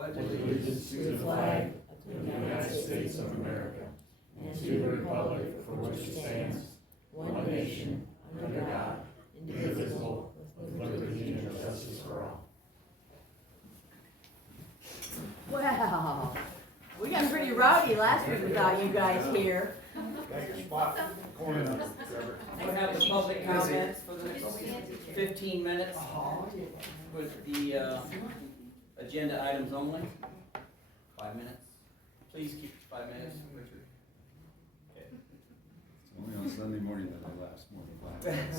pledge allegiance to the flag of the United States of America and to the republic for which it stands, one nation, under God, indivisible, with liberty and justice for all. Wow, we got pretty rowdy last week without you guys here. Got your spot in the corner. We'll have the public comments for the next 15 minutes with the agenda items only. 5 minutes. Please keep 5 minutes, Richard. It's only on Sunday morning that I last more than 5 minutes.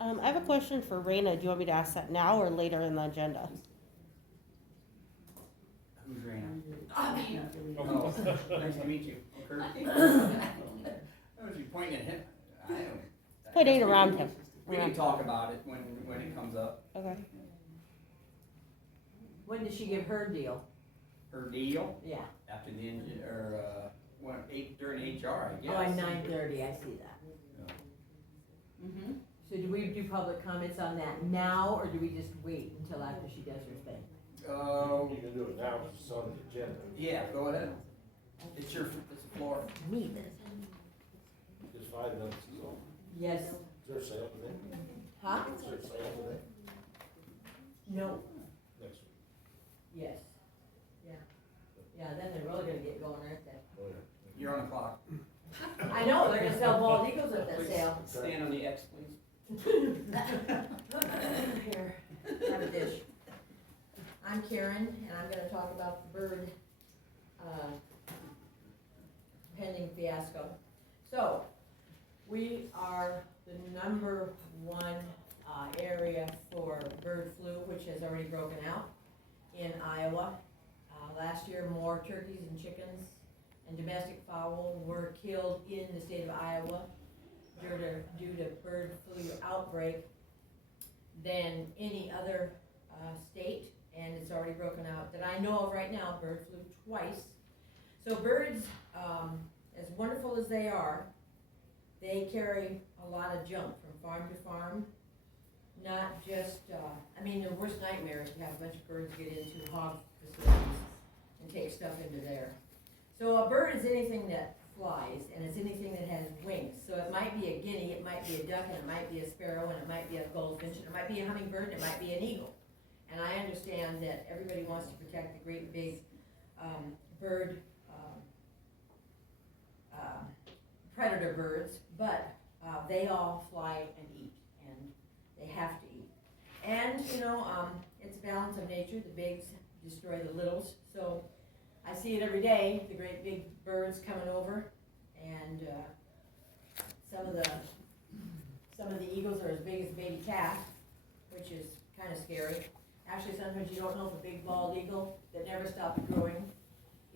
I have a question for Raina. Do you want me to ask that now or later in the agenda? Who's Raina? Oh. Nice to meet you. Kurt. Was you pointing at him? I don't. Pointing around him. We can talk about it when it comes up. Okay. When did she give her deal? Her deal Yeah. after the engine or during HR, I guess. Oh, at 9:30, I see that. Mm-hmm. So do we do public comments on that now, or do we just wait until after she does her thing? You can do it now, because it's on the agenda. Yeah, go ahead. It's the floor. Me then. Just 5 minutes is all. Yes. Is there a sale today? Huh? Is there a sale today? No. Next week. Yes. Yeah. Yeah, then they're really gonna get going, aren't they? Oh, yeah. You're on the clock. I know, they're gonna sell bald eagles at that Please sale. stand on the X, please. Here, have a dish. I'm Karen, and I'm gonna talk about the bird, pending fiasco. So, we are the number one area for bird flu, which has already broken out in Iowa. Last year, more turkeys and chickens and domestic fowl were killed in the state of Iowa due to bird flu outbreak than any other state, and it's already broken out that I know of right now, bird flu twice. So birds, as wonderful as they are, they carry a lot of junk from farm to farm. Not just, I mean, the worst nightmare is to have a bunch of birds get into hog facilities and take stuff into there. So a bird is anything that flies, and it's anything that has wings. So it might be a guinea, it might be a duck, and it might be a sparrow, and it might be a goldfinch, and it might be a hummingbird, and it might be an eagle. And I understand that everybody wants to protect the great big bird, predator birds, but they all fly and eat, and they have to eat. And, you know, it's a balance of nature. The bigs destroy the littles. So I see it every day, the great big birds coming over, and some of the eagles are as big as a baby calf, which is kind of scary. Actually, sometimes you don't know if a big bald eagle that never stops growing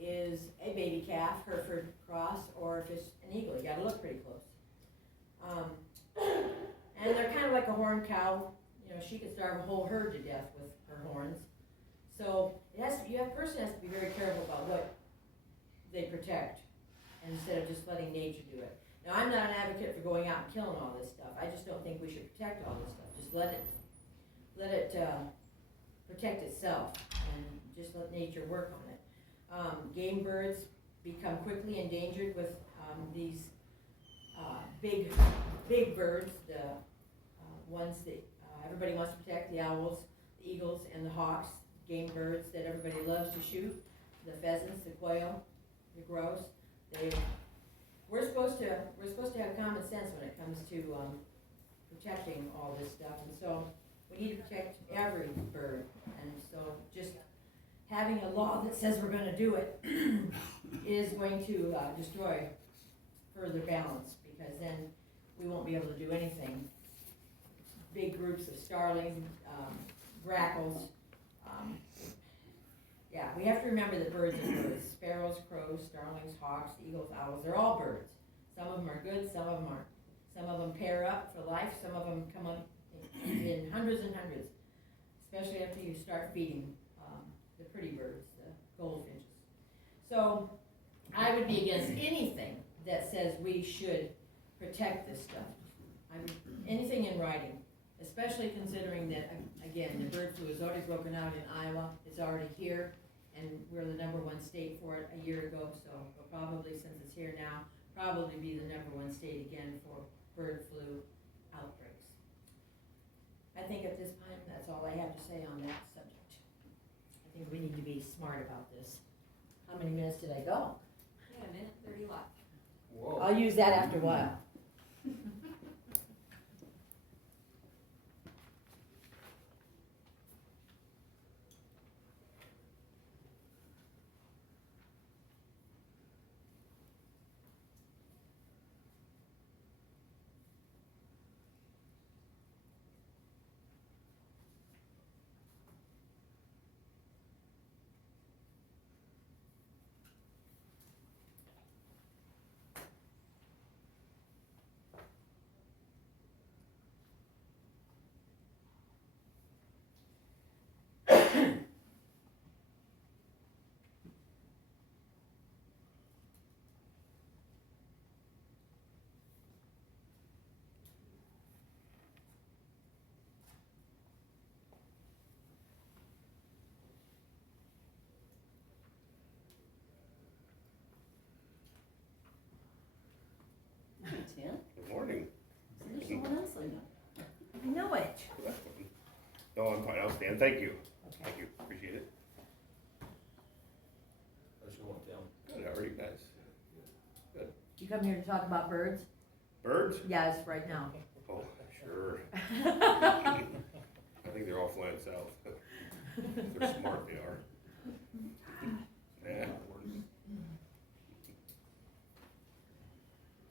is a baby calf, Hereford cross, or if it's an eagle. You gotta look pretty close. And they're kind of like a horned cow. You know, she could starve a whole herd to death with her horns. So a person has to be very careful about what they protect, instead of just letting nature do it. Now, I'm not an advocate for going out and killing all this stuff. I just don't think we should protect all this stuff. Just let it protect itself, and just let nature work on it. Game birds become quickly endangered with these big birds, the ones that everybody wants to protect, the owls, the eagles, and the hawks. Game birds that everybody loves to shoot, the pheasants, the quail, the grouse. We're supposed to have common sense when it comes to protecting all this stuff, and so we need to protect every bird. And so just having a law that says we're going to do it is going to destroy further balance, because then we won't be able to do anything. Big groups of starlings, grackles. Yeah, we have to remember that birds are birds. Sparrows, crows, starlings, hawks, eagles, owls, they're all birds. Some of them are good, some of them aren't. Some of them pair up for life, some of them come up in hundreds and hundreds, especially after you start feeding the pretty birds, the goldfinches. So I would be against anything that says we should protect this stuff. Anything in writing, especially considering that, again, again, the bird flu is already broken out in Iowa, it's already here, and we're the #1 state for it a year ago, so we'll probably, since it's here now, probably be the #1 state again for bird flu outbreaks. I think at this time, that's all I have to say on that subject. I think we need to be smart about this. How many minutes did I go? Yeah, a minute 30 left. Whoa. I'll use that after a while. Tim, Good morning. there's someone else I know. I know it. No, I'm fine, I'll stand, thank you. Thank you, appreciate it. How's your one down? Good, how are you guys? You come here to talk about birds? Birds? Yes, right now. Oh, sure. I think they're all flying south. They're smart, they are. Yeah.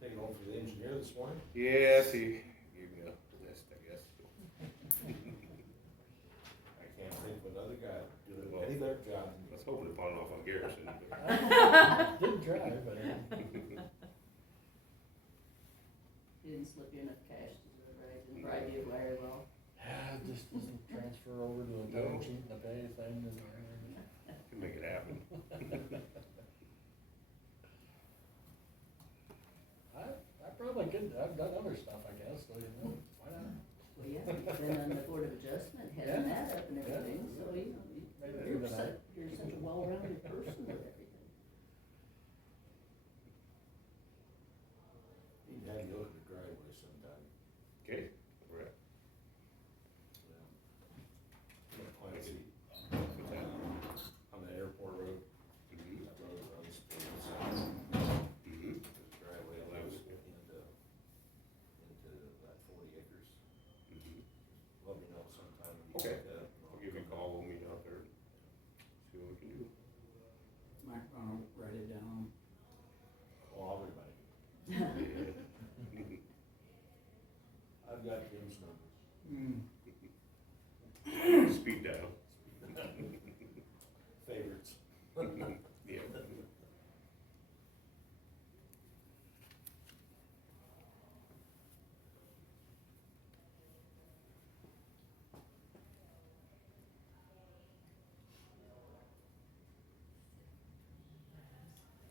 Taking home for the engineer this morning? Yes, he gave me a list, I guess. I can't think of another guy doing any better job than I was hoping to pawn it off on Garrison. Didn't try, but Didn't slip you enough cash to do it right, didn't bribe you very well. it just doesn't transfer over to a No. time sheet and a pay thing and. Can make it happen. I probably could, I've done other stuff, I guess, so you know, why not? Well, yeah, you've been on the Board of Adjustment, heading that up and everything, so you know, Maybe you're do that. you're such a well-rounded person with everything. Need to have you look at the driveway sometime. Okay, we're at, I'm gonna plant a seed what's that? on the airport road. Mhm. That road runs through the Mhm. driveway allows into that 40 acres. Mhm. Let me know sometime. when you Okay. get that. I'll give you a call, we'll meet out there, see what we can do. Might wanna write it down. Oh, I'll remind you. I've got Jim's numbers. Speed dial. Favorites. Yeah.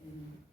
Mhm.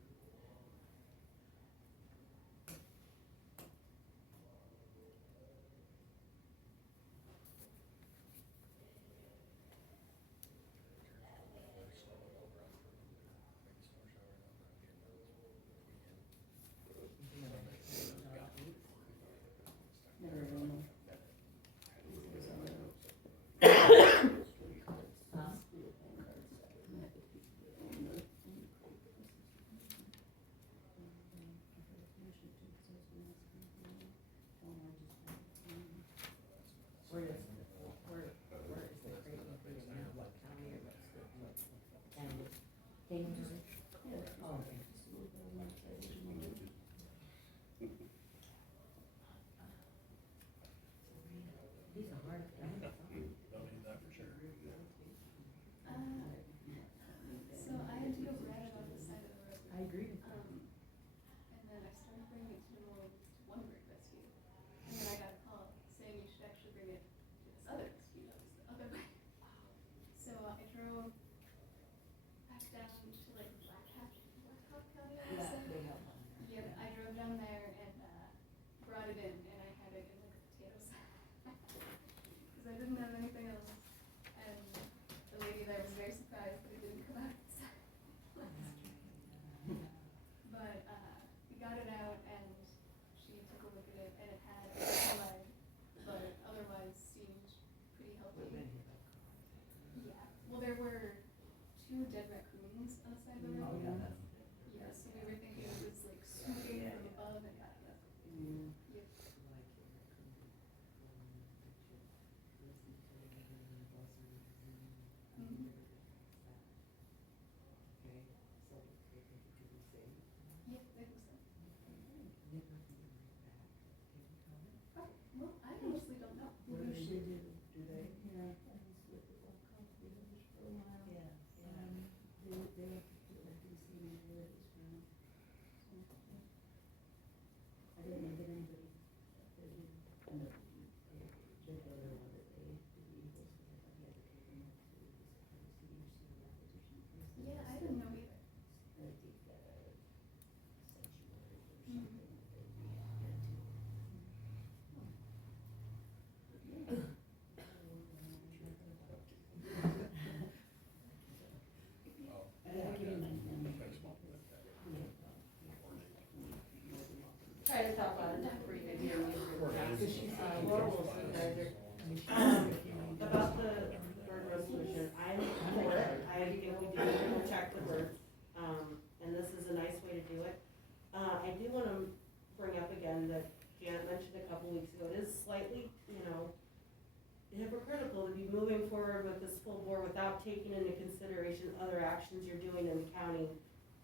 difficult to be moving forward with this full bore without taking into consideration other actions you're doing in the county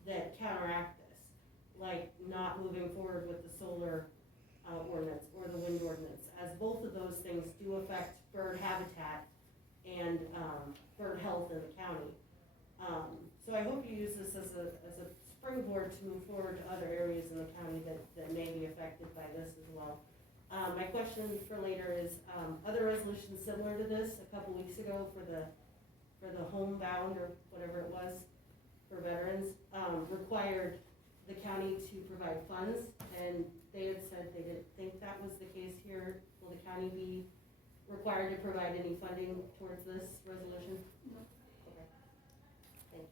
that counteract this. Like not moving forward with the solar ordinance or the wind ordinance, as both of those things do affect bird habitat and bird health in the county. So I hope you use this as a springboard to move forward to other areas in the county that may be affected by this as well. My question for later is, other resolutions similar to this a couple weeks ago for the homebound or whatever it was for veterans, required the county to provide funds, and they had said they didn't think that was the case here. Will the county be required to provide any funding towards this resolution? No. Okay. Thank you.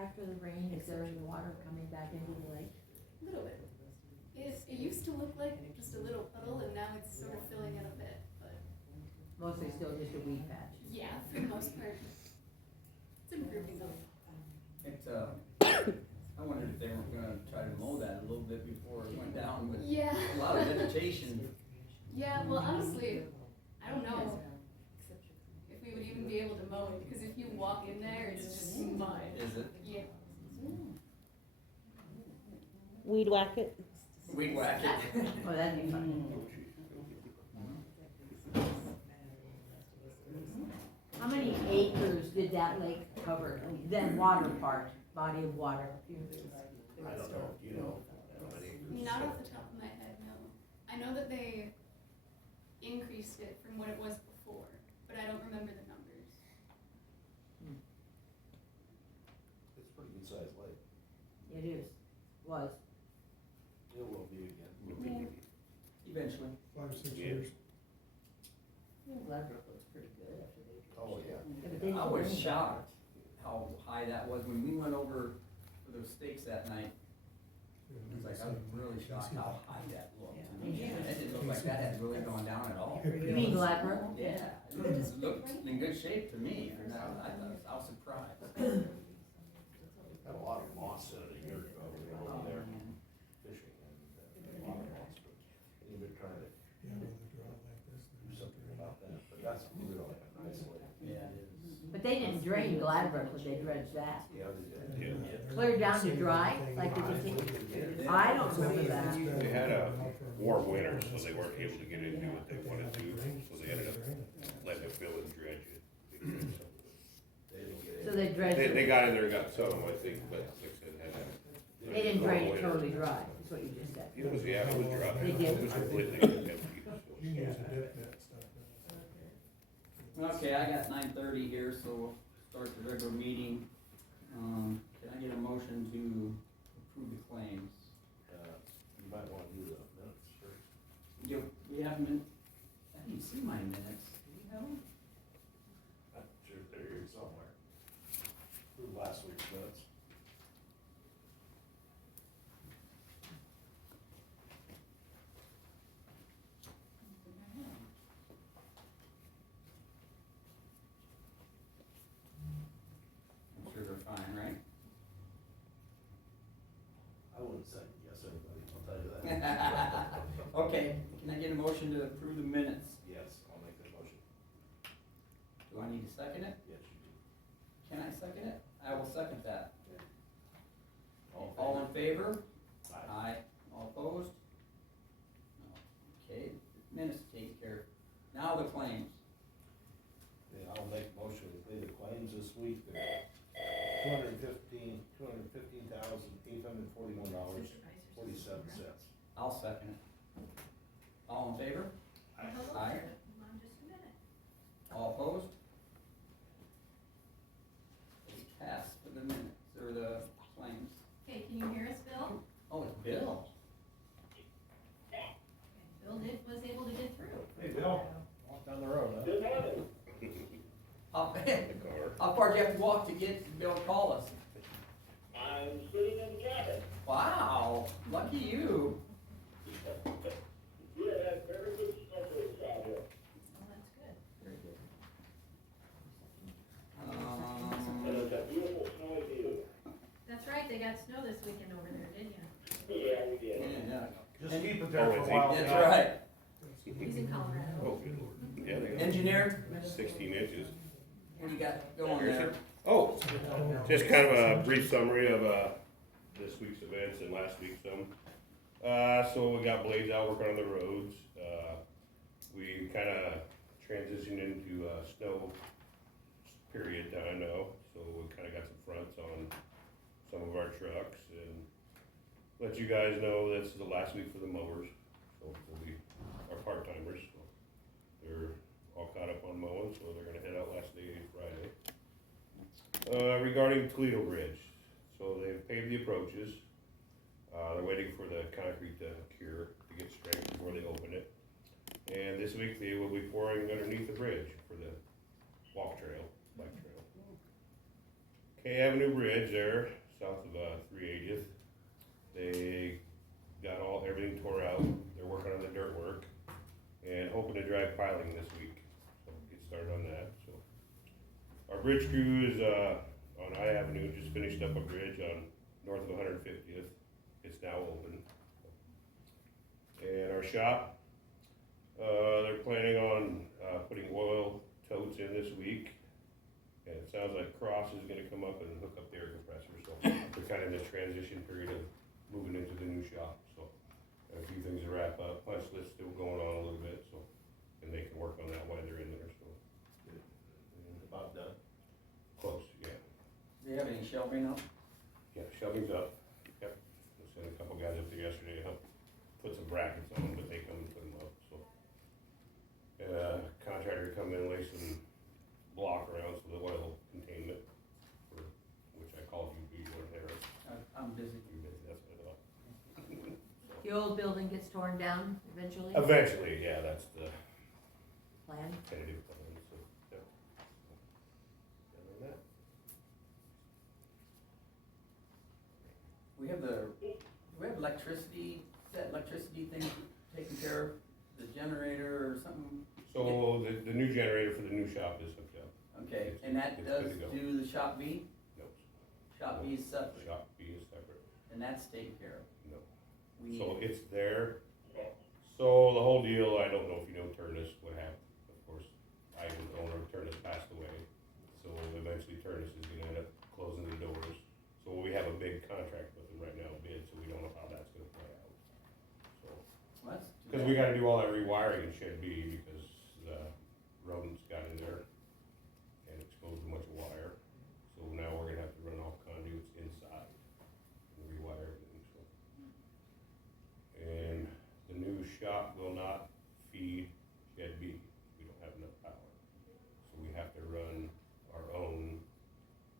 After the rain, is there water coming back into the lake? A little bit. It used to look like just a little puddle, and now it's sort of filling in a bit, but Mostly still just a weed patch. yeah, for the most part, it's improving though. It's, I wondered if they were gonna try to mow that a little bit before it went down with Yeah. a lot of vegetation. Yeah, well, honestly, I don't know if we would even be able to mow it, because if you walk in there, it's just mud. Is it? Yeah. Weed whack it. Weed whack it. Oh, that'd be fun. How many acres did that lake cover, that water part, body of water? I don't know, you know. Not off the top of my head, no. I know that they increased it from what it was before, but I don't remember the numbers. It's a pretty good sized lake. It is, was. It will be again. Eventually. 5 or 6 Yeah. years. Gladbrook looks pretty good after they. Oh, yeah. But they I was didn't- shocked how high that was when we went over for those steaks that night. It was like, I was really shocked how high that looked. To me. Yeah. It didn't look like that had really gone down at all. You mean Gladbrook? Yeah, it looked in good shape to me, and I was surprised. Had a lot of moss in it a year ago, we were over there fishing, and a lot of moss, but anybody trying to Yeah, with a drought like this. do something about that, but that's really a nice lake. Yeah, it is. But they didn't drain Gladbrook when they dredged that. Yeah, they did. Yeah. Cleared down to dry, like they did. I don't remember that. They had a warm winter, so they weren't able to get into what they wanted to, so they ended up letting it fill and dredge it. They didn't get So it. they dredged They it, got in there, and got some, I think, but like I said, had a. they didn't drain it totally dry, is what you just said. It was, yeah, it was dry. They did? It was completely empty. You can use a dip net stuff. Okay, I got 9:30 here, so we'll start the regular meeting. Can I get a motion to approve the claims? You might wanna do the minutes first. Do we have min, I didn't see my minutes. Do we have them? I'm sure they're here somewhere. Through last week's minutes. I'm sure they're fine, right? I wouldn't second guess anybody, I'll tell you that. Okay, can I get a motion to approve the minutes? Yes, I'll make that motion. Do I need to second it? Yes, you do. Can I second it? I will second that. All All in favor? Aye. Aye. All opposed? No. Okay, minutes taken care of. Now the claims. Yeah, I'll make a motion to pay the claims this week, they're $215,841.47. I'll second it. All in favor? Aye. Hold on just a minute. All opposed? It's passed for the minutes, or the claims. Okay, can you hear us, Bill? Oh, it's Bill. Bill was able to get through. Hey, Bill. Walk down the road, huh? How, The car. how far do you have to walk to get Bill to call us? I'm sitting in the cabin. Wow, lucky you. We have had very good snow days out here. Oh, that's good. Very good. And it's a beautiful snowy view. That's right, they got snow this weekend over there, didn't you? Yeah, we did. Yeah, Just keep it there for a Oh, while. that's Scott. right. He's in Colorado. Oh, good lord. Yeah, they got Engineer, 16 inches. what do you got going there? Oh, just kind of a brief summary of, this week's events and last week's some. So we got blades out working on the roads. We kind of transitioned into snow period down now, so we kind of got some fronts on some of our trucks and let you guys know this is the last week for the mowers. So we'll be our part-timers. So they're all caught up on mowing, so they're gonna head out last day Friday. Regarding Toledo Bridge, so they've paved the approaches. They're waiting for the concrete to cure, to get straight before they open it. And this week they will be pouring underneath the bridge for the walk trail, bike trail. K Avenue Bridge there, south of 380th. They got everything tore out. They're working on the dirt work and hoping to drive piling this week. So get started on that. So our bridge crew is on I Avenue, just finished up a bridge on north of 150th. It's now open. And our shop, they're planning on putting oil totes in this week. And it sounds like Cross is gonna come up and hook up the air compressor. So we're kind of in this transition period of moving into the new shop. So a few things to wrap up. Punch list still going on a little bit, so, and they can work on that while they're in there, so. About done. Close, yeah. Do you have any shelving up? Yeah, shelving's up. Yep. I sent a couple guys up there yesterday to help put some brackets on them, but they come and put them up, so. Contractor come in, lay some block around so the oil containment, for, which I called you, you weren't there. I'm busy. You're busy, that's what I thought. The old building gets torn down eventually? Eventually, yeah, that's the Plan? tentative plan, so, yeah. Other than that, We have electricity, that electricity thing taken care of, the generator or something? so the new generator for the new shop is hooked up. Okay, and that It's does good to go. do the shop B? No. Shop B is separate, Shop B is separate, and that's taken care of. no. We So need, it's there. So the whole deal, I don't know if you know Turnus, what happened, of course, I was the owner of Turnus, passed away. So eventually Turnus is gonna end up closing the doors. So we have a big contract with them right now, bid, so we don't know how that's gonna play out. So, well, that's too cause we bad. gotta do all that rewiring in Shed B because the rodents got in there and exposed a bunch of wire. So now we're gonna have to run off conduits inside and rewire everything, so. And the new shop will not feed Shed B. We don't have enough power. So we have to run our own,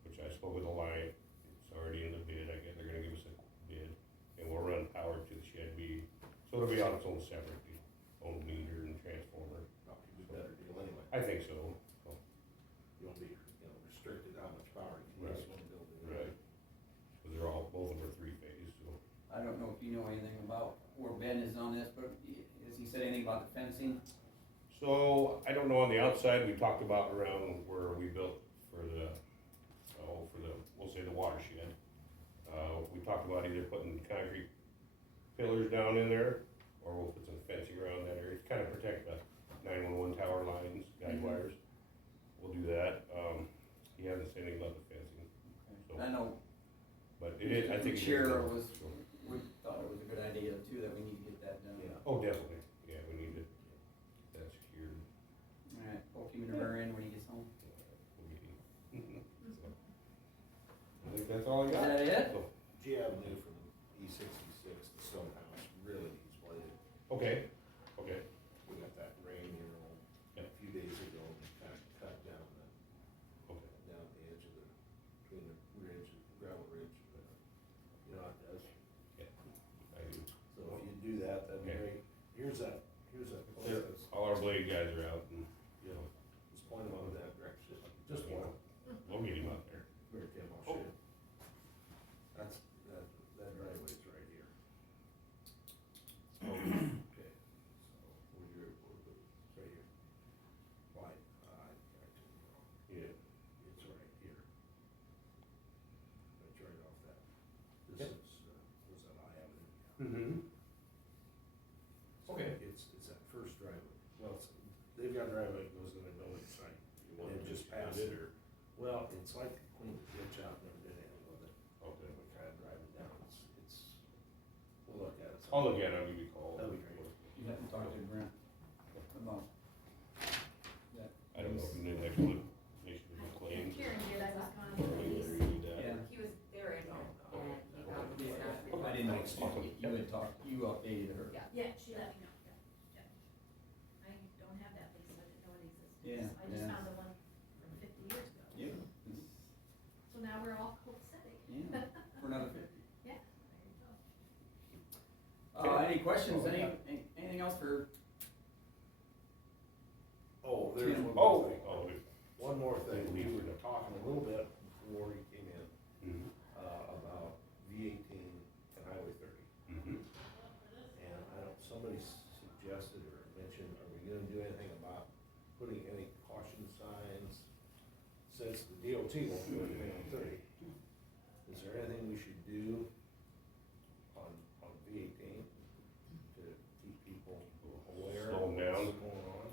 which I spoke with Alliant. It's already in the bid. I guess they're gonna give us a bid. And we'll run power to the Shed B. So it'll be on its own separately, own meter and transformer. Probably a better deal anyway. I think so. So, You won't be, restricted how much power you can use in one building. right. Cause they're all, both of them are 3-phase, so. I don't know if you know anything about where Ben is on this, but has he said anything about the fencing? So, I don't know, on the outside, we talked about around where we built for the, we'll say the watershed. We talked about either putting concrete pillars down in there, or we'll put some fencing around that area, to kind of protect the 911 tower lines, guide wires. We'll do that. He hasn't said anything about the fencing, so, I know but it is, I think. it is Chair good. was, So, we thought it was a good idea too, that we need to get that done. Yeah. oh, definitely, yeah, we need to, get that secured. Alright, we'll keep it in when he gets home. We'll get him. So, I think that's all I Is got. that it? G Avenue from E66 to Stonehouse really needs bladed. Okay, okay. We got that rain here a few days ago, and kind of cut down the, Okay. down the edge of the, between the ridge, gravel ridge, you know how it does. I do. So if you do that, that'd be Okay. great. Here's that place There, that's, all our blade guys are out and, you know, just point them on that direction, just one. we'll get him out there. Here, Tim, I'll show you. That's, that driveway's right here. Okay, so we're right here. Why, actually, no. Yeah. It's right here. It's right off that. This Yep. was that I Avenue. Mm-hmm. So Okay. It's that first driveway. Well, they've got a driveway that goes in a building site. And it just passed it, or, well, it's like clean the ditch out, never did anything with it. Okay. We kind of drive it down, we'll look at it. I'll look at it, I'll give you a call. That'd be great. You have to talk to Brent about that. I don't know if you need an explanation of the claims. Karen did, I was gone, Or whether you read that. Yeah. he was there, and he got me stuff. I didn't know, you had talked, you updated her. Yeah, she let me know, yeah. I don't have that lease, I didn't know it existed. Yeah, I just yeah. found the one from 50 years ago. Yeah. So now we're all copacetic. Yeah, for another 50. Yeah, there you go. Any questions, anything else for, Oh, there's Tim. one more Oh, thing. oh, One more thing, we were talking a little bit before you came in, mm-hmm, about V18 and Highway 30. mm-hmm. And I don't, somebody suggested or mentioned, are we gonna do anything about putting any caution signs? Since the DOT won't do anything on 30. Is there anything we should do on V18 to keep people aware Slow of 'em down. what's going on?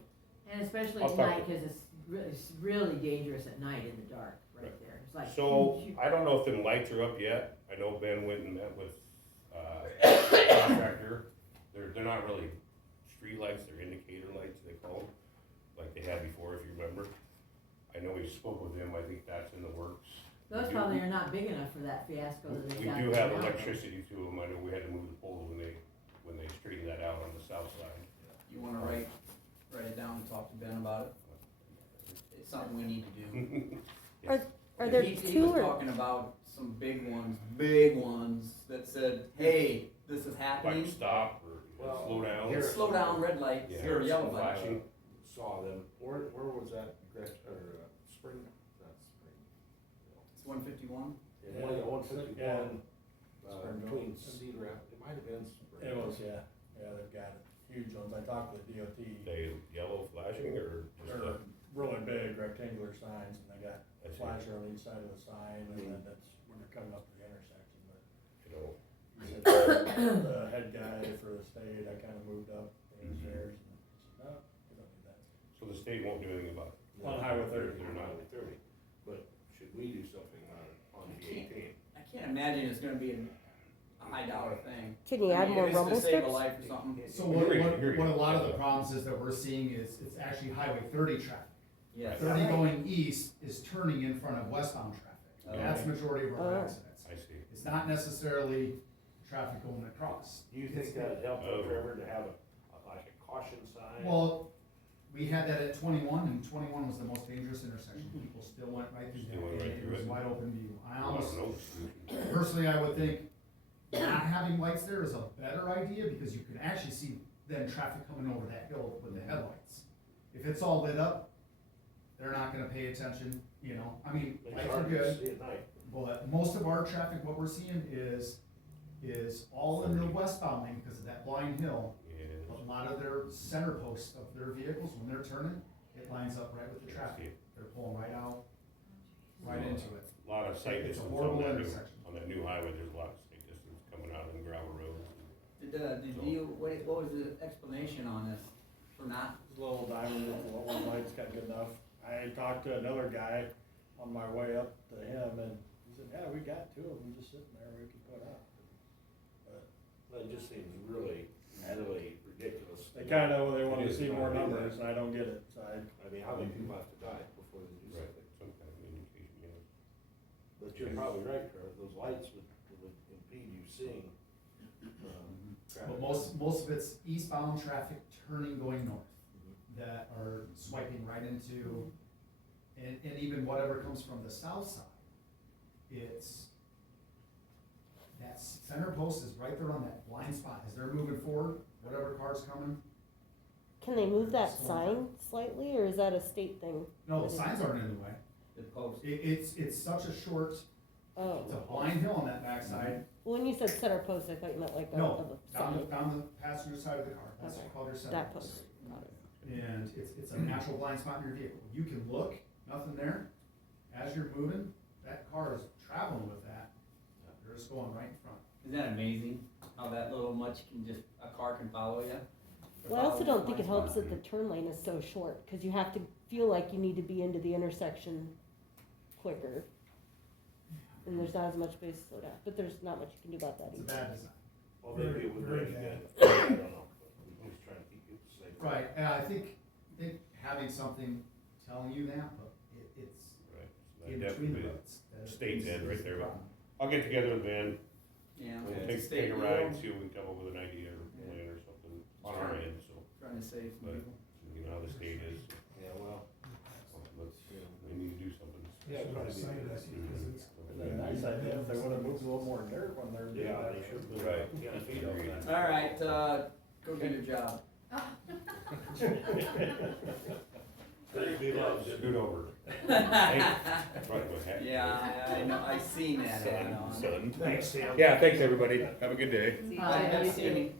And especially I'll at talk night, to- cause it's really dangerous at night in the dark, right there, it's like. So, I don't know if them lights are up yet, I know Ben went and met with, contractor, they're not really street lights, they're indicator lights, they call them, like they had before, if you remember. I know we spoke with him, I think that's in the works. Those We do- probably are not big enough for that fiasco that they We got. do have now. electricity to them, I know we had to move the poles when they straightened that out on the south side. you wanna write it down and talk to Ben about it? It's something we need to do. Are there He two was or, talking about some big ones that said, hey, this is happening. Like stop or Well, slow down. here- Slow down, red light, Yeah. or yellow light. Flashing. Saw them, where was that, Spring, not Spring? It's 151. Yeah, 151, Springville. between Cedar, it might have been Spring. It was, yeah, they've got huge ones, I talked to the DOT, They yellow flashing or just they're really big rectangular signs, and they got I a see. flasher on each side of the sign, and then that's when they're coming up to the intersection, but you know, he said the head guy for the state, I kinda moved up the stairs, and he said, no, we don't need that. so the state won't do anything about it. On Highway 30. They're not. Highway 30, but should we do something on V18? I can't imagine it's gonna be a high dollar thing. can you I add mean, more if it's rumble to save a strips? life or something. So Hear what you. a lot of the problems is that we're seeing is, it's actually Highway 30 traffic. Yes. 30 going east is turning in front of westbound traffic. That's the majority of our Oh. accidents. I see. It's not necessarily traffic going across. Do you think that'd help, Trevor, to have like a caution sign? Well, we had that at 21, and 21 was the most dangerous intersection. People still went right through Still went that, right it through was it. wide open view. I I almost, don't know. personally, I would think not having lights there is a better idea, because you can actually see then traffic coming over that hill with the headlights. If it's all lit up, they're not gonna pay attention, you know, I mean, It's lights are hard to good, see at night. but most of our traffic, what we're seeing is all in the westbound lane because of that blind hill. Yeah. A lot of their center posts of their vehicles, when they're turning, it lines up right with the traffic. They're pulling right out, right into it. A lot of sight It's a distance horrible on that new, intersection. on that new highway, there's a lot of sight distance coming out of the gravel roads. Did you, what was the explanation on this for not? Little diamond, one light's got good enough. I talked to another guy on my way up to him, and he said, yeah, we got two of them just sitting there we can put up. But That just seems really ridiculous. they kinda, they wanna It is see not more really numbers, that. and I don't get it, so I mean, how many people have to die before they do Right, something? some kind of indication, yeah. But you're probably right, Kurt, those lights would impede you seeing, traffic. But most of it's eastbound traffic turning going north that are swiping right into, and even whatever comes from the south side, it's, that center post is right there on that blind spot, as they're moving forward, whatever car's coming. Can they move that sign slightly, or is that a state thing? No, the signs aren't in the way. The post. It's such a short, Oh. it's a blind hill on that backside. When you said center post, I thought you meant like No, a down sign. the passenger side of the car, that's Okay. called your center That post. post, got it. And it's a natural blind spot in your vehicle. You can look, nothing there. As you're moving, that car is traveling with that. They're just going right in front. Isn't that amazing, how that little much can just, a car can follow you? Well, I also don't think it helps that the turn lane is so short, cause you have to feel like you need to be into the intersection quicker. And there's not as much space to slow down, but there's not much you can do about that It's a either. bad design. Well, maybe it would Very break bad. again, I don't know, but we're just trying to keep it safe. Right, and I think having something telling you that, but it's Right. So in that between the definitely roads. that state's is end the right there. problem. I'll get together with Ben, Yeah, we'll it's a take state a deal. ride, see if we can come up with an idea or plan or something on our end, so, Trying to save some But- people. you know how the state is, Yeah, well, we need to do something. yeah, it'd probably be a good Signs, idea. because it's- The nice idea, if they would've moved a little more dirt when they're doing Yeah, that. they should move Right. 10 feet over that. All right, go do your job. Be loved. Scoot over. Hey, right, my hat. Yeah, I know, I seen that ad on. Son. Thanks, Sam. Yeah, thanks, everybody, have a good day. Hi, you too.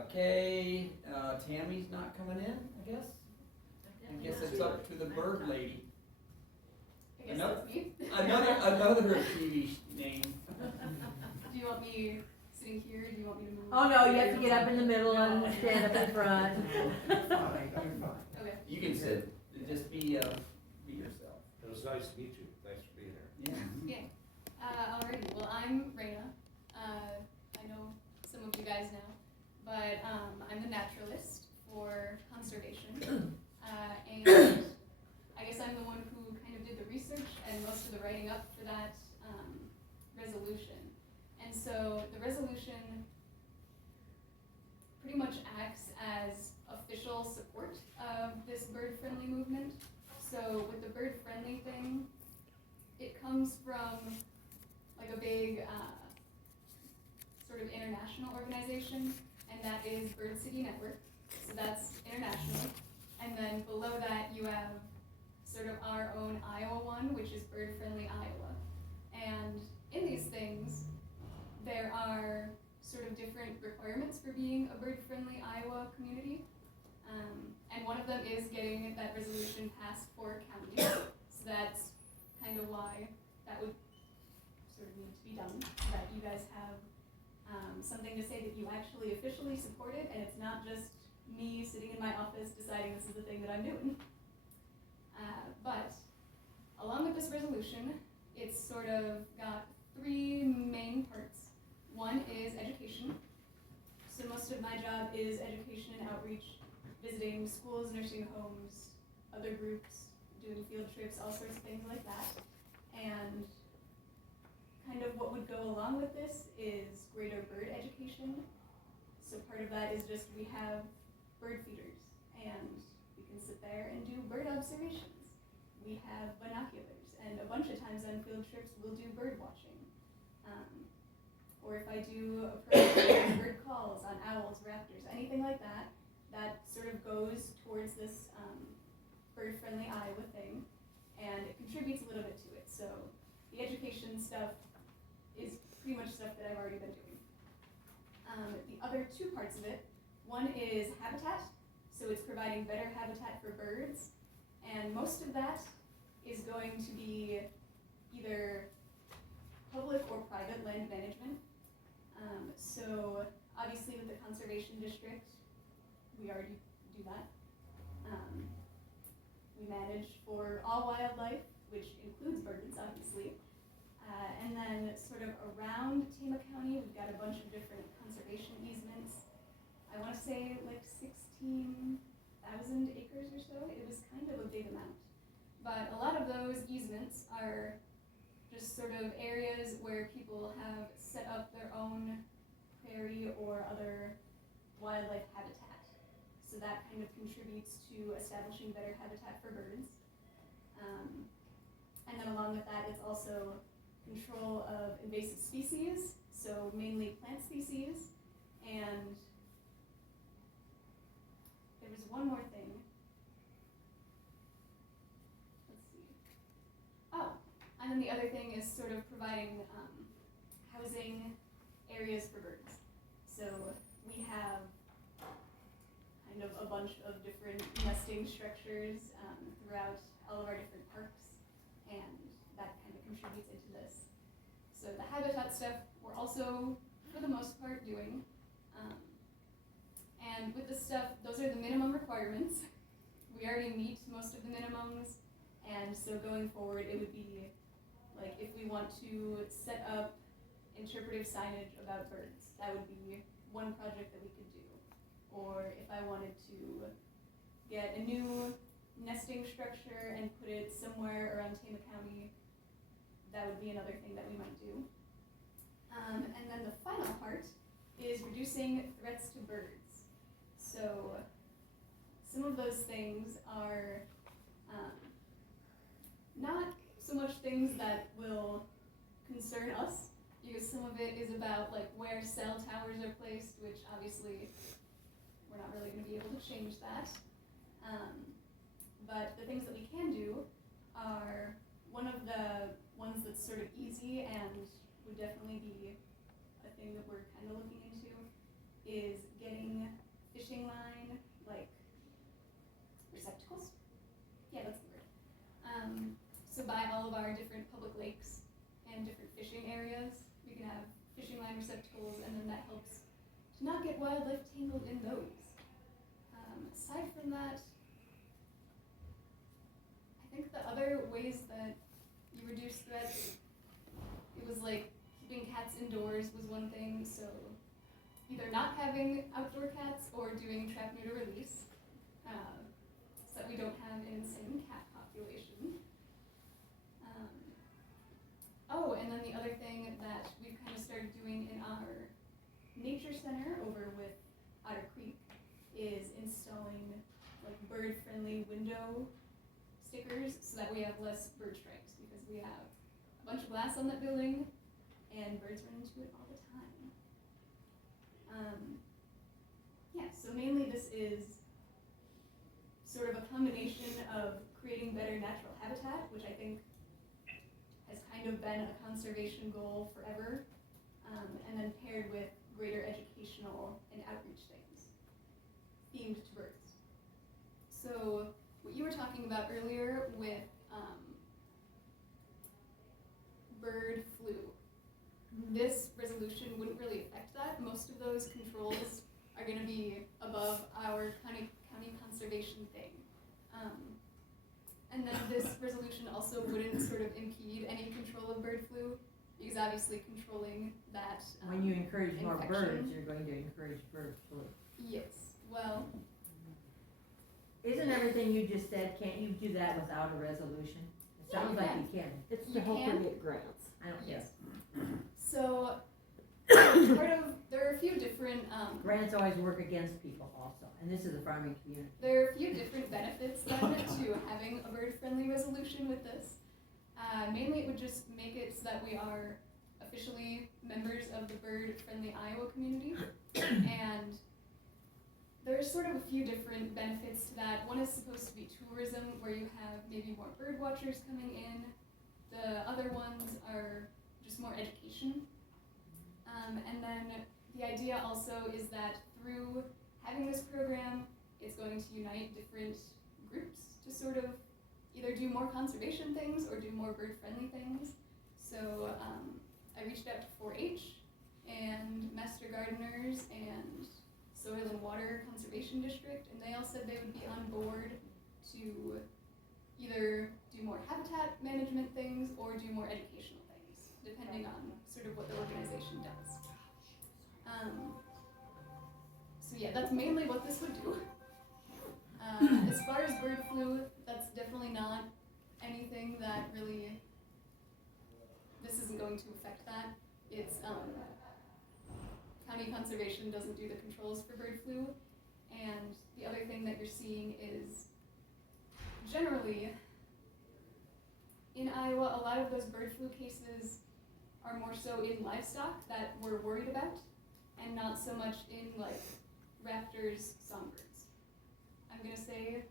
Okay, Tammy's not coming in, I guess? I guess it's up to the bird lady. I guess Another- that's me. Another TV name. Do you want me sitting here, or do you want me to move? Oh, no, you have to get up in the middle and stand up in front. Okay. You can sit, just be yourself. It was nice to meet you, thanks for being here. Yeah. Alrighty, well, I'm Raina. I know some of you guys now, but, I'm the naturalist for conservation. And I guess I'm the one who kind of did the research and most of the writing up for that, resolution. And so the resolution pretty much acts as official support of this bird-friendly movement. So with the bird-friendly thing, it comes from like a big sort of international organization, and that is Bird City Network. So that's international. And then below that you have sort of our own Iowa one, which is Bird Friendly Iowa. And in these things, there are sort of different requirements for being a bird-friendly Iowa community. And one of them is getting that resolution passed for counties. So that's kind of why that would sort of need to be done, so that you guys have something to say that you actually officially support it, and it's not just me sitting in my office deciding this is the thing that I'm doing. But along with this resolution, it's sort of got three main parts. One is education. So most of my job is education and outreach, visiting schools, nursing homes, other groups, doing field trips, all sorts of things like that. And kind of what would go along with this is greater bird education. So part of that is just we have bird feeders, and we can sit there and do bird observations. We have binoculars, and a bunch of times on field trips we'll do bird watching. Or if I do appropriate bird calls on owls, raptors, anything like that, that sort of goes towards this bird-friendly Iowa thing, and it contributes a little bit to it. So the education stuff is pretty much stuff that I've already been doing. The other two parts of it, one is habitat, so it's providing better habitat for birds, and most of that is going to be either public or private land management. So obviously with the conservation district, we already do that. We manage for all wildlife, which includes birds, obviously. And then sort of around Tama County, we've got a bunch of different conservation easements. I want to say like 16,000 acres or so. It was kind of a big amount. but a lot of those easements are just sort of areas where people have set up their own prairie or other wildlife habitat. So that kind of contributes to establishing better habitat for birds. And then along with that, it's also control of invasive species, so mainly plant species. And there was one more thing. Let's see. Oh, and then the other thing is sort of providing housing areas for birds. So we have kind of a bunch of different nesting structures throughout all of our different parks, and that kind of contributes into this. So the habitat stuff we're also, for the most part, doing. And with this stuff, those are the minimum requirements. We already meet most of the minimums, and so going forward, it would be like if we want to set up interpretive signage about birds, that would be one project that we could do. Or if I wanted to get a new nesting structure and put it somewhere around Tama County, that would be another thing that we might do. And then the final part is reducing threats to birds. So some of those things are not so much things that will concern us, because some of it is about like where cell towers are placed, which obviously we're not really going to be able to change that. But the things that we can do are, one of the ones that's sort of easy and would definitely be a thing that we're kind of looking into, is getting fishing line, like, receptacles? Yeah, that's the word. So by all of our different public lakes and different fishing areas, we can have fishing line receptacles, and then that helps to not get wildlife tangled in those. Aside from that, I think the other ways that you reduce threats, it was like keeping cats indoors was one thing, so either not having outdoor cats or doing trap, neuter, release, so that we don't have an insane cat population. Oh, and then the other thing that we've kind of started doing in our nature center over with Otter Creek is installing like bird-friendly window stickers so that we have less bird strikes, because we have a bunch of glass on that building and birds run into it all the time. Yeah, so mainly this is sort of a combination of creating better natural habitat, which I think has kind of been a conservation goal forever, and then paired with greater educational and outreach things themed to birds. So what you were talking about earlier with bird flu, this resolution wouldn't really affect that. Most of those controls are going to be above our county conservation thing. And then this resolution also wouldn't sort of impede any control of bird flu, because obviously controlling that When you encourage more infection. birds, you're going to encourage bird flu. Yes, well, Isn't everything you just said, can't you do that without a resolution? It Yeah, sounds you like can. you can. It's You to help her can? get grants. I don't yes. guess. So, there are a few different, Grants always work against people also, and this is a farming community. there are a few different benefits then to having a bird-friendly resolution with this. Mainly it would just make it so that we are officially members of the bird-friendly Iowa community. And there's sort of a few different benefits to that. One is supposed to be tourism, where you have maybe more bird watchers coming in. The other ones are just more education. And then the idea also is that through having this program, it's going to unite different groups to sort of either do more conservation things or do more bird-friendly things. So I reached out to 4-H and Master Gardeners and Soil and Water Conservation District, and they all said they would be on board to either do more habitat management things or do more educational things, depending on sort of what the organization does. So yeah, that's mainly what this would do. As far as bird flu, that's definitely not thing that really, this isn't going to affect that. It's, county conservation doesn't do the controls for bird flu. And the other thing that you're seeing is, generally, in Iowa, a lot of those bird flu cases are more so in livestock that we're worried about, and not so much in like raptors, songbirds. I'm gonna say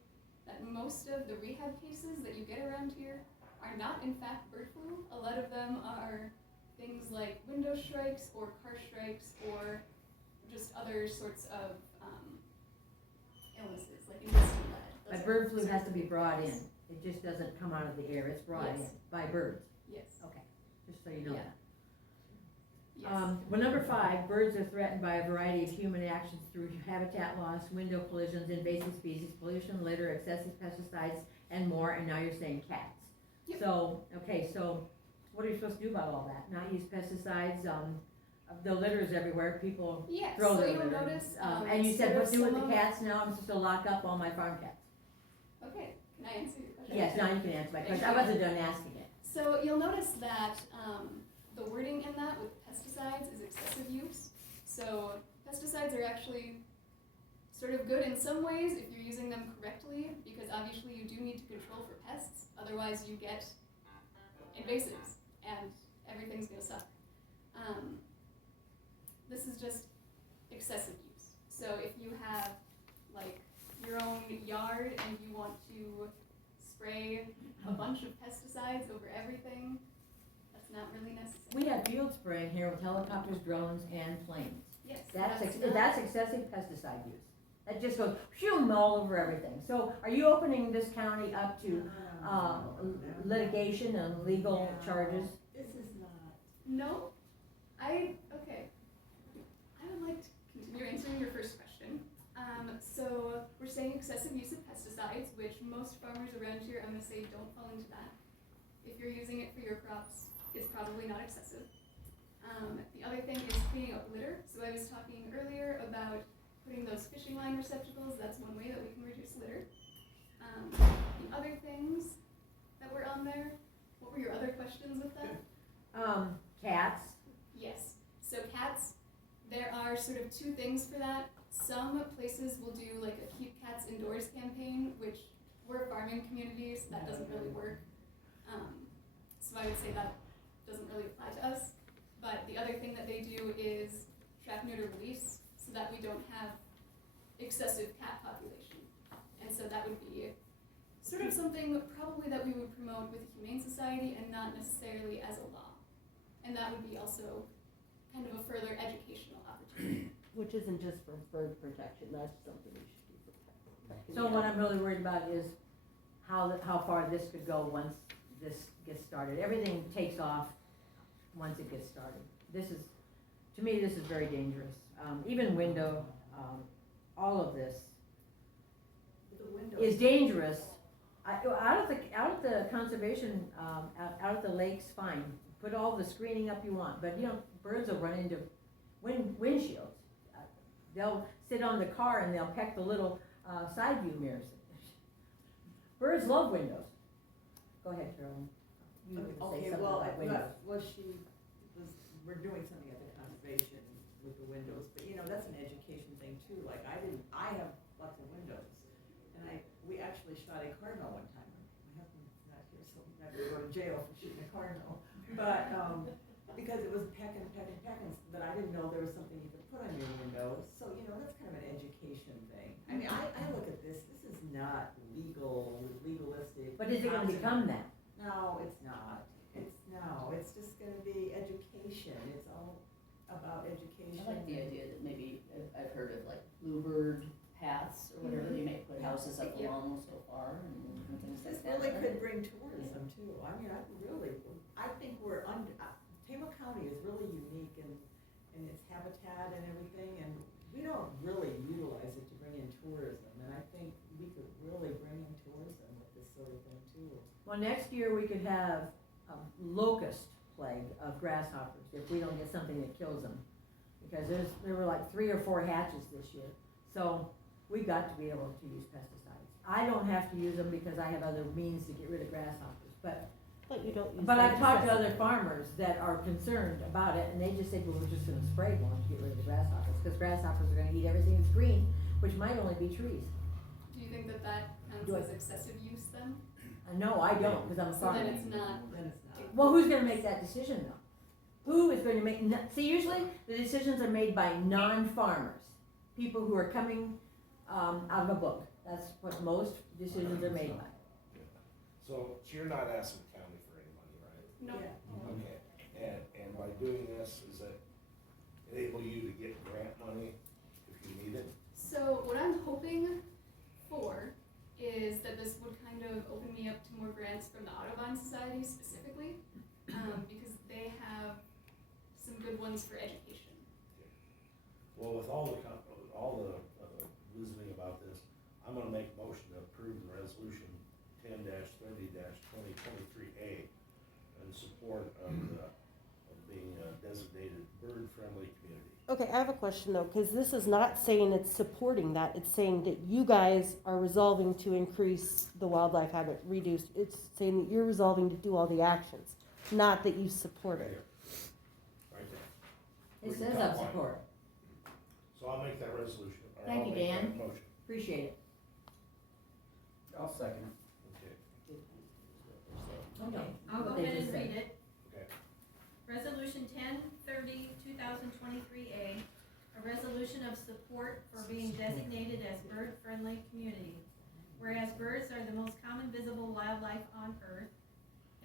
that most of the rehab cases that you get around here are not in fact bird flu. A lot of them are things like window strikes or car strikes or just other sorts of illnesses, like intestinal lead. But bird flu has to be brought in. It just doesn't come out of the air, it's brought in Yes. by birds. Yes. Okay, just so you know Yeah. that. Yes. Well, number 5, birds are threatened by a variety of human actions through habitat loss, window collisions, invasive species, pollution, litter, excessive pesticides, and more, and now you're saying cats. Yep. So, okay, so what are you supposed to do about all that? Not use pesticides, the litter is everywhere, people Yes, throw so their you'll litter. notice, And you said, instead what of to do with some the of- cats now? I'm supposed to lock up all my farm cats. Okay, can I answer your question? Yes, now you can answer my question. I wasn't done asking it. So you'll notice that the wording in that with pesticides is excessive use. So pesticides are actually sort of good in some ways if you're using them correctly, because obviously you do need to control for pests, otherwise you get invasives and everything's gonna suck. This is just excessive use. So if you have like your own yard and you want to spray a bunch of pesticides over everything, that's not really necessary. We have field spraying here with helicopters, drones, and planes. Yes. That's not- that's excessive pesticide use. That just goes shoom all over everything. So are you opening this county up to litigation and legal charges? This is not. No, okay. I would like to continue answering your first question. So we're saying excessive use of pesticides, which most farmers around here, I'm gonna say, don't fall into that. If you're using it for your crops, it's probably not excessive. The other thing is cleaning up litter. So I was talking earlier about putting those fishing line receptacles. That's one way that we can reduce litter. The other things that were on there, what were your other questions with that? Cats. Yes, so cats, there are sort of two things for that. Some places will do like a Keep Cats Indoors campaign, which we're farming communities, that doesn't really work. So I would say that doesn't really apply to us. But the other thing that they do is trap, neuter, release, so that we don't have excessive cat population. And so that would be sort of something probably that we would promote with the Humane Society and not necessarily as a law. And that would be also kind of a further educational opportunity. Which isn't just for bird protection, that's something we should do for pet. So what I'm really worried about is how far this could go once this gets started. Everything takes off once it gets started. To me, this is very dangerous. Even window, all of this is dangerous. Out of the conservation, out of the lakes, fine. Put all the screening up you want, but birds will run into windshields. They'll sit on the car and they'll peck the little side view mirrors. Birds love windows. Go ahead, Carolyn. You were gonna say Okay, something well, about windows. we're doing something at the conservation with the windows, but that's an education thing too, like I have lots of windows. And we actually shot a cardinal one time, my husband's not here, so I'm not gonna go to jail for shooting a cardinal. But, because it was pecking, but I didn't know there was something you could put on your window, so, that's kind of an education thing. I mean, I look at this is not legalistic. But is it gonna become that? No, it's not. It's just gonna be education. It's all about education. I like the idea that maybe, I've heard of like bluebird paths or whatever, you may put houses up Yeah. along so far and things This like that. really could bring tourism too. I mean, I think Tama County is really unique in its habitat and everything, and we don't really utilize it to bring in tourism, and I think we could really bring in tourism with this sort of thing too. Well, next year we could have a locust plague of grasshoppers if we don't get something that kills them. Because there were like 3 or 4 hatches this year. So we got to be able to use pesticides. I don't have to use them because I have other means to get rid of grasshoppers. But you don't use. But I've talked to pesticides. other farmers that are concerned about it, and they just say, well, we're just gonna spray one to get rid of the grasshoppers, because grasshoppers are gonna eat everything that's green, which might only be trees. Do you think that that counts Do I- as excessive use then? No, I don't, because I'm a So farmer. then it's not. Then it's not. Well, who's gonna make that decision though? Who is going to make, see, usually the decisions are made by non-farmers, people who are coming, out of a book. That's what most decisions are made by. So you're not asking the county for any money, right? No. Yeah. Okay, and by doing this, is that enable you to get grant money if you need it? So what I'm hoping for is that this would kind of open me up to more grants from the Audubon Society specifically, because they have some good ones for education. Well, with all the visiting about this, I'm gonna make a motion to approve the resolution 10-30-2023A in support of being a designated bird-friendly community. Okay, I have a question though, because this is not saying it's supporting that, it's saying that you guys are resolving to increase the wildlife habitat, reduce, it's saying that you're resolving to do all the actions, not that you support it. Right there. It With the says top of line. support. So I'll make that resolution, or Thank I'll you, make that Dan. motion. Appreciate it. I'll second it. Okay. Okay, I'll go what they ahead just and said. read it. Okay. Resolution 10-30-2023A, a resolution of support for being designated as bird-friendly community. Whereas birds are the most common visible wildlife on Earth,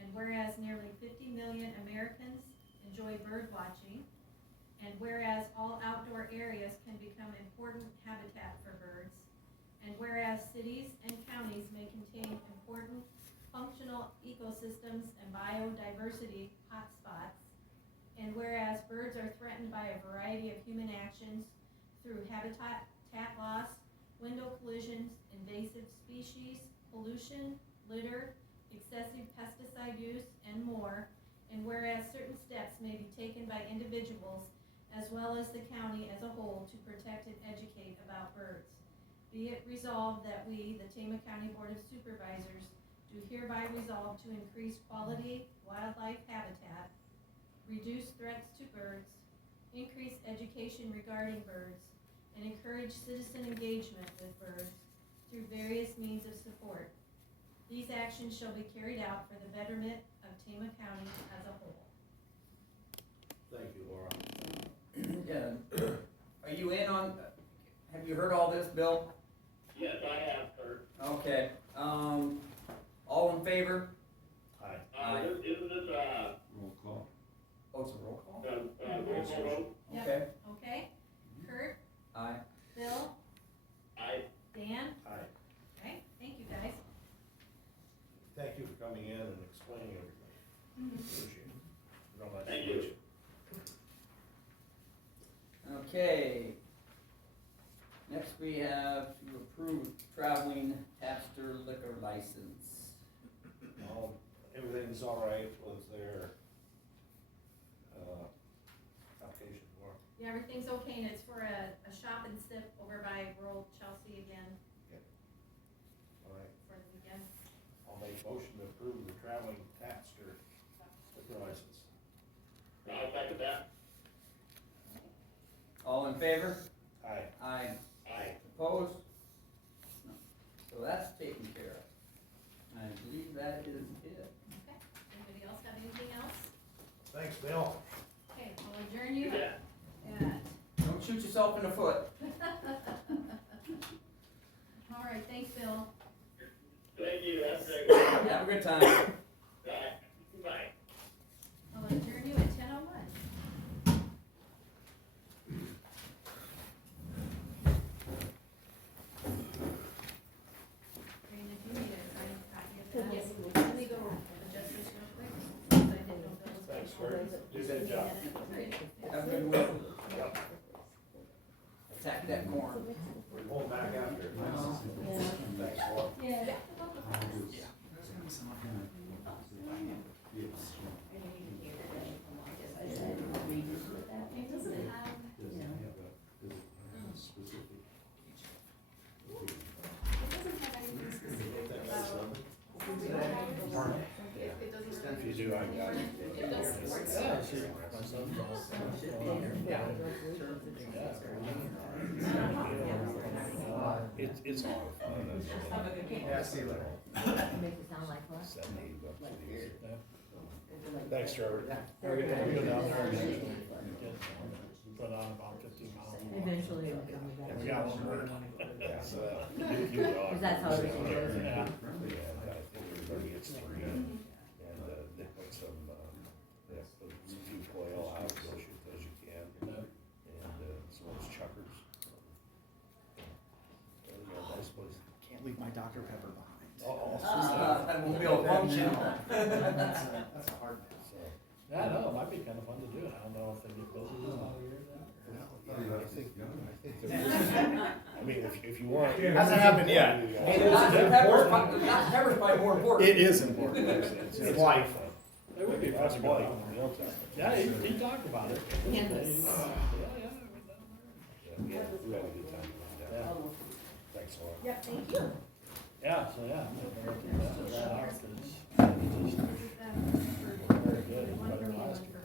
and whereas nearly 50 million Americans enjoy bird watching, and whereas all outdoor areas can become important habitat for birds, and whereas cities and counties may contain important functional ecosystems and biodiversity hotspots, and whereas birds are threatened by a variety of human actions through habitat loss, window collisions, invasive species, pollution, litter, excessive pesticide use, and more, and whereas certain steps may be taken by individuals as well as the county as a whole to protect and educate about birds. Be it resolved that we, the Tama County Board of Supervisors, do hereby resolve to increase quality wildlife habitat, reduce threats to birds, increase education regarding birds, and encourage citizen engagement with birds through various means of support. These actions shall be carried out for the betterment of Tama County as a whole. Thank you, Laura. Yeah, are you in on, have you heard all this, Bill? Yes, I have, Kurt. Okay, all in favor? Aye. Aye. Isn't this, Roll call. Oh, it's a roll call? roll call vote? Yep. Okay. Okay? Kurt, Aye. Bill, Aye. Dan? Aye. Okay, thank you guys. Thank you for coming in and explaining everything. Appreciate it. Thank you. Okay. Next we have to approve traveling tapster liquor license. Everything's all right with their, application for? Yeah, everything's okay, and it's for a shop and sip over by rural Chelsea again All right, for the weekend. I'll make motion to approve the traveling tapster liquor license. I'll second that. All in favor? Aye. Aye. Aye. Opposed? No. So that's taken care of. I believe that is it. Okay, anybody else have anything else? Thanks, Bill. Okay, I'll adjourn you Yeah. at Don't shoot yourself in the foot. all right, thanks, Bill. Thank you, that's great. Have a good time. Bye. Bye. I'll adjourn you at 10:01. Brandon, if you need a signed copy of that. Yes. Let me go adjust this real quick, since I didn't know Bill was Thanks, getting Kurt. all Do a good job. Have a good week. Attack that corn. We're going back after. Thanks, Laura. Yeah. It doesn't have, it doesn't have anything specific about. too. My son's also. It's a lot of fun. Yeah, see you later. Makes it sound like what? $78 a piece. Like- Thanks, Trevor. We go down there and actually get, put on about 15 miles. Eventually it'll come back. And we got one more. Yeah, so you Cause that's how everything goes. Yeah. And I think everybody gets 3, and, they put some, they put some few quail out, as you can, and, some of those chuckers. Yeah, nice place. Can't leave my Dr. Pepper behind. I won't be able to function. That's a hard pass. So, Yeah, no, it might be kind of fun to do. I don't know if they get busy this time of year now. I think there is, I mean, if you want. Hasn't happened yet. Pepper's probably more important. It is important. It's life. It would be fun That's to go why, down there. you know, it's- Yeah, he talked about it. Kansas. Yeah, yeah, I went down there. Yeah, we had a good time. Yeah. Thanks a lot. Yep, thank you. Yeah, so yeah, I'm gonna go through that out, 'cause it's just,